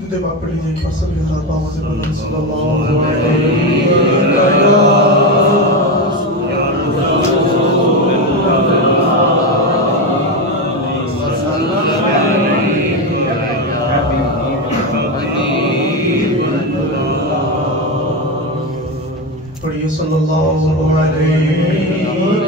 दुदे बाप पढ़ लीजिए पर सभी हज़रत बाबा सल्लल्लाहु अलैहि पढ़िए सल्लल्लाहु अलैहि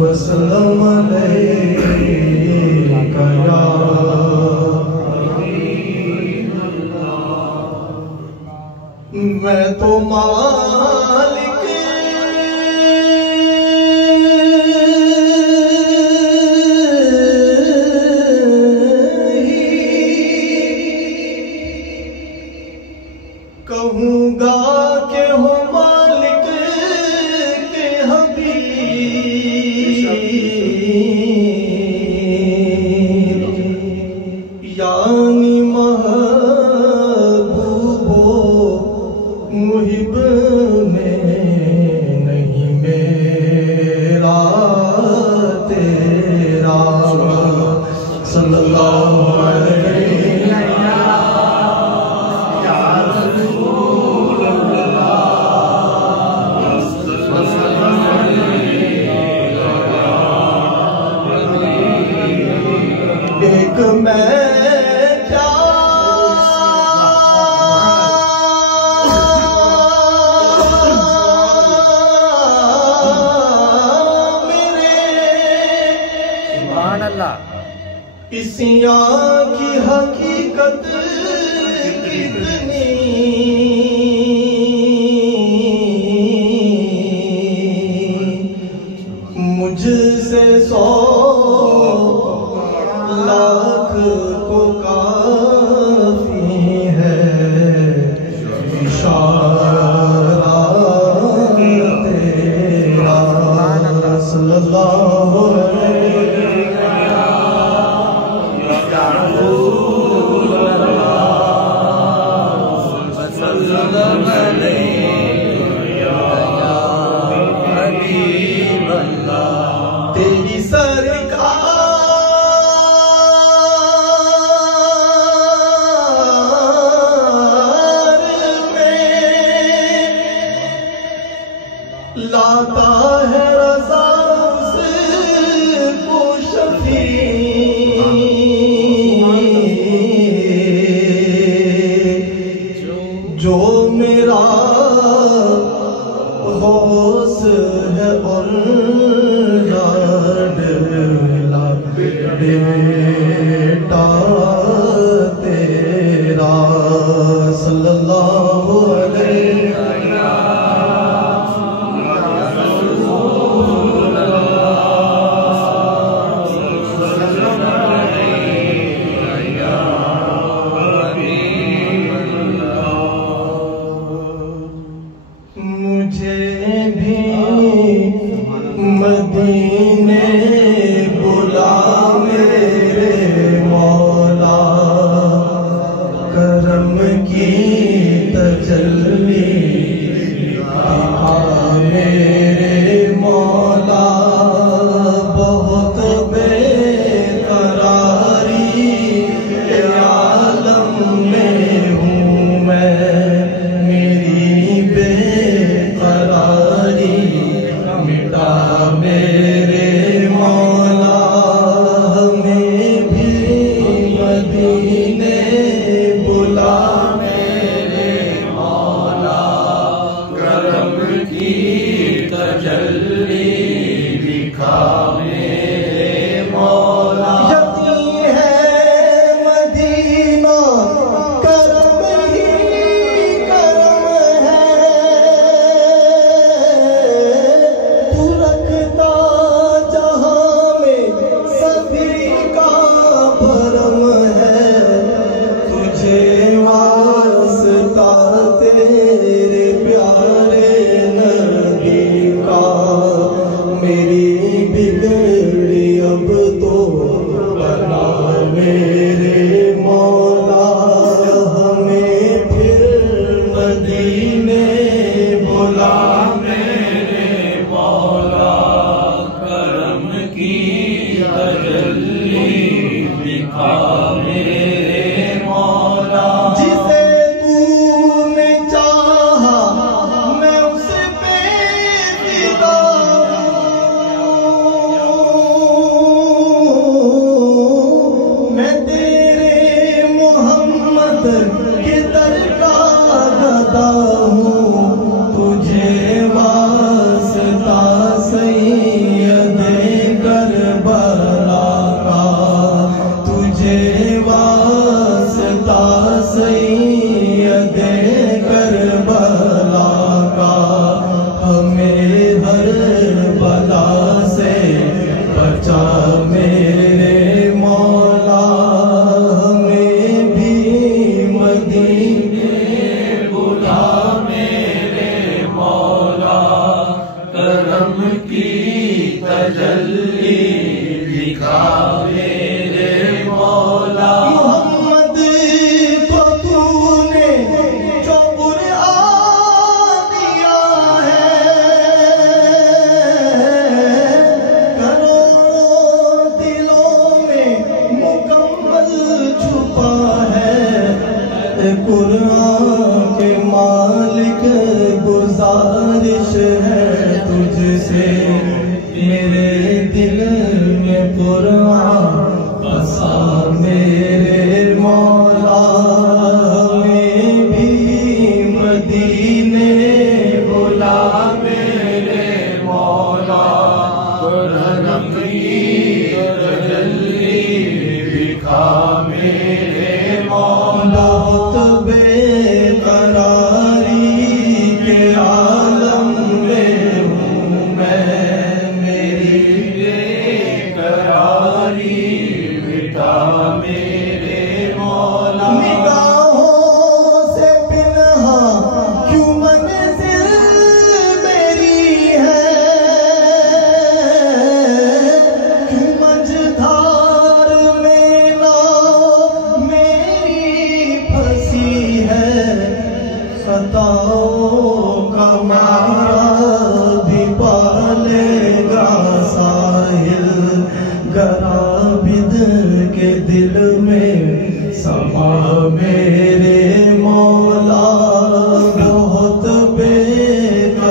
वसल्लम अलैका या मैं तो मालिक कहूँगा के हो मालिक के हबीब यानी महबूबो मुहिब में नहीं मेरा तेरा सल्लल्लाहु अलैहि एक मैं क्या मेरे सुभान अल्लाह इसी की हकीकत कितनी मुझसे 100 लाख को काफी है इशारा तेरा सल्लल्लाहु अलैहि वसल्लम तेरी सरकार में लाता है रज़ा उसको शफी जो मेरा होश है और लाडला बेटा तेरा सल्लल्लाहु अलैहि मुझे भी मदीने बुला मेरे मौला करम की तजल्ली दिखा मेरे मौला बहुत बेकरारी के आलम में हूँ मैं मेरी बेकरारी मिटा मेरे मौला हमें भी मदीने बुला मेरे मौला करम की तजल्ली दिखा मेरे मौला यती है मदीना करम ही करम है तू रखता जहां में सभी का भरम है सैयदे करबला का हमें हर बला से बचा मेरे मौला। हमें भी मदीने बुला मेरे मौला। करम की तजल्ली दिखा मेरे मौला। मोहम्मद को तूने जो कुरान दिया है, करोड़ों दिलों में मुकम्मल छुपा है। कुरान के मालिक गुजारिश है तुझसे, मेरे दिल में कुरान बसा मेरे मौला। हमें भी मदीने बुला मेरे मौला। करम की तजल्ली दिखा मेरे मौला। बहुत बेकरारी के आलम में हूँ मैं, मेरी बेकरारी मिटा मेरे मौला। निगाहों से पिन्हा क्यों मंजिल मेरी है, क्यों मझधार में नाव मेरी फंसी है। खताओं का मारा भी पालेगा साहिल, गराबिद के दिल में समा मेरे मौला। बहुत बेकरारी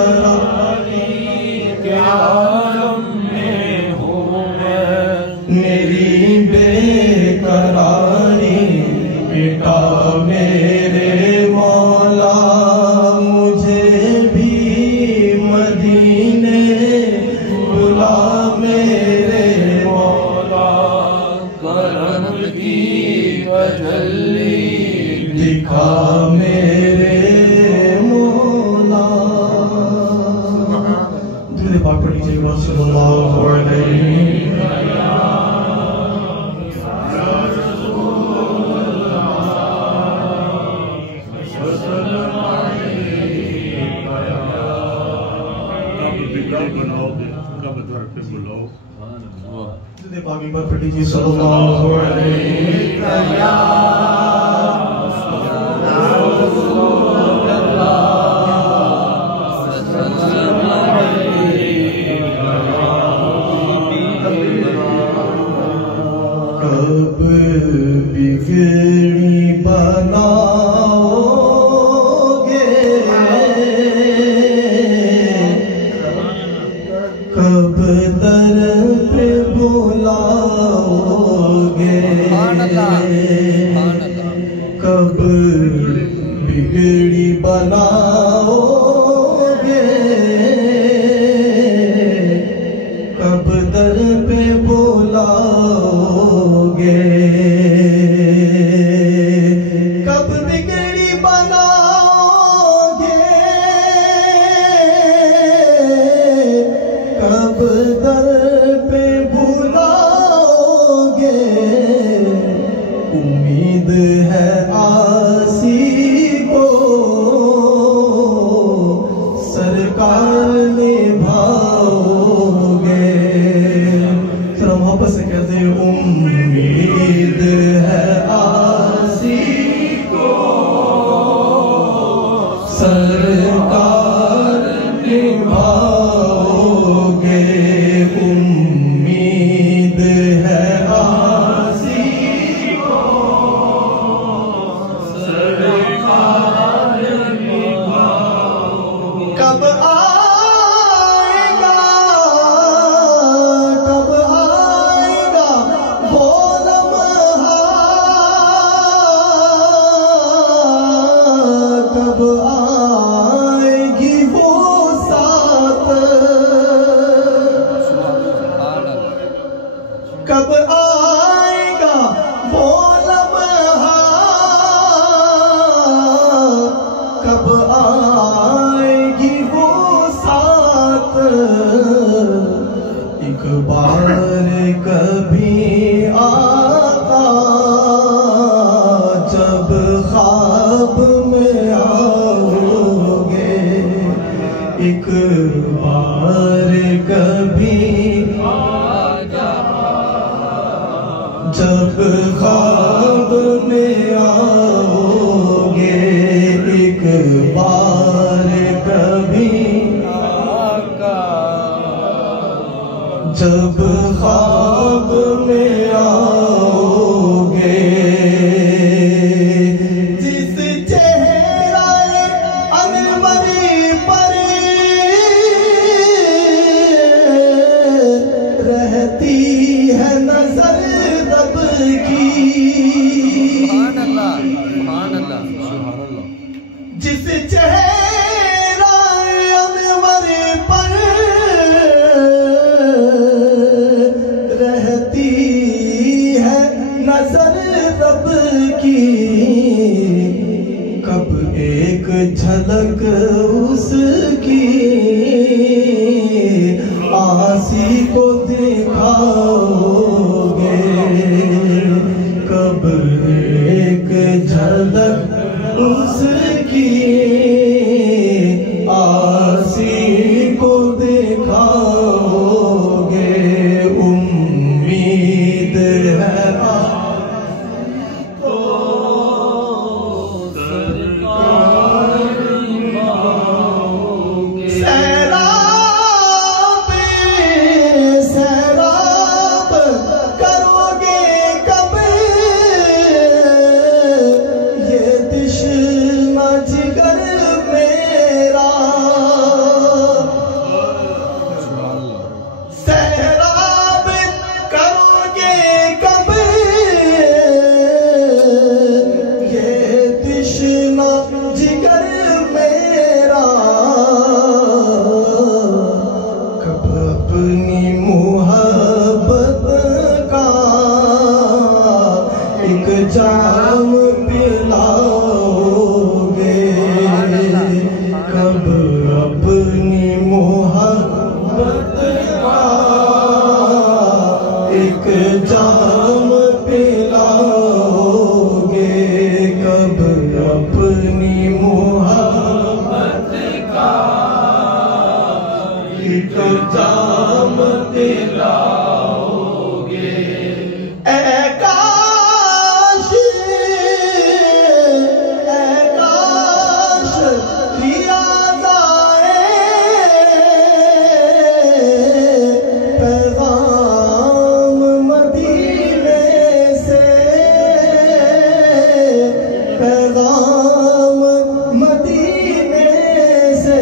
के आलम में हूँ मैं, मेरी बेकरारी मिटा मेरे मौला। मुझे भी मदीने बुला मेरे मौला। करम की तजल्ली दिखा मेरे मौला। दुरूद पाक पढ़ लीजिए सल्लल्लाहु अलैहि पाक पर पढ़ लीजिए सल्लल्लाहु अलैहि कब बिगड़ी बनाओगे, कब दर पे बुलाओगे, कब बिगड़ी बनाओगे, कब दर पे बुलाओगे। कब बिगड़ी बनाओगे, कब दर पे बुलाओगे। उम्मीद है आसी को सरकार निभाओगे। जरा वापस से कहते हैं, उम्मीद है आसी को सरकार निभाओगे। उम्मीद है आसी को सरकार निभाओगे। कब आएगा, कब आएगा वो लम्हा, कब आएगी वो साथ, कब आएगा वो लम्हा बार कभी आका जब ख्वाब में आओगे, एक बार कभी जब ख्वाब में आओगे, एक बार कभी जब ख्वाब में आओगे, जिस चेहरे अनवरी पर रहती है नजर रब की, जिस चेहरा अनवरी पर रहती है नजर रब की, कब एक झलक उसकी आसी को दिखाओगे, कब एक झलक उसकी आसी को दिखाओगे, उम्मीद है सैराब सैराब करोगे कब, ये तिश्ना जिगर मेरा, सैराब करोगे कब, ये तिश्ना जिगर मेरा, कब अपनी मुहब्बत का एक जाम पिलाओगे, कब अपनी मुहब्बत का एक जाम पिलाओगे, कब अपनी मुहब्बत का एक जाम पिलाओगे। ऐ काश रियाज़ाए पैगाम मदीने से, पैगाम मदीने से,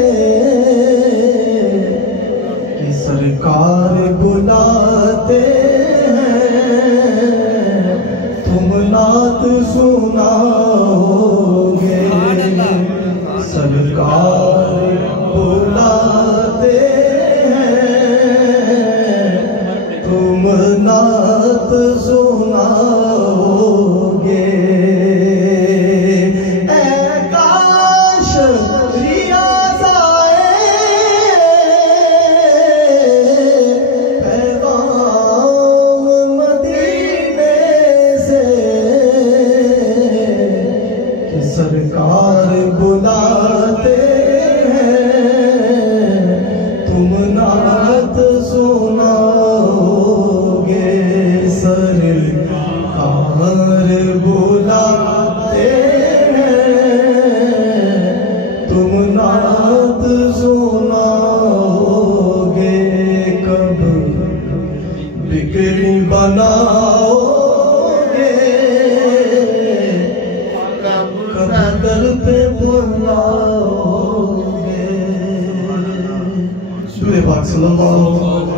कि सरकार बुलाते हैं, तुम नात सुनाओगे, सरकार बुलाते हैं, तुम नात सुनाओगे। ऐ काश रियाज़ाए पैगाम मदीने से, कि सरकार बुलाते हैं, तुम नात सुनाओगे, सरकार बुलाते हैं, तुम नात सुनाओगे, कब बिक्री बनाओगे, कब दर पे बुलाओगे। सूरे पाक सल्लल्लाहु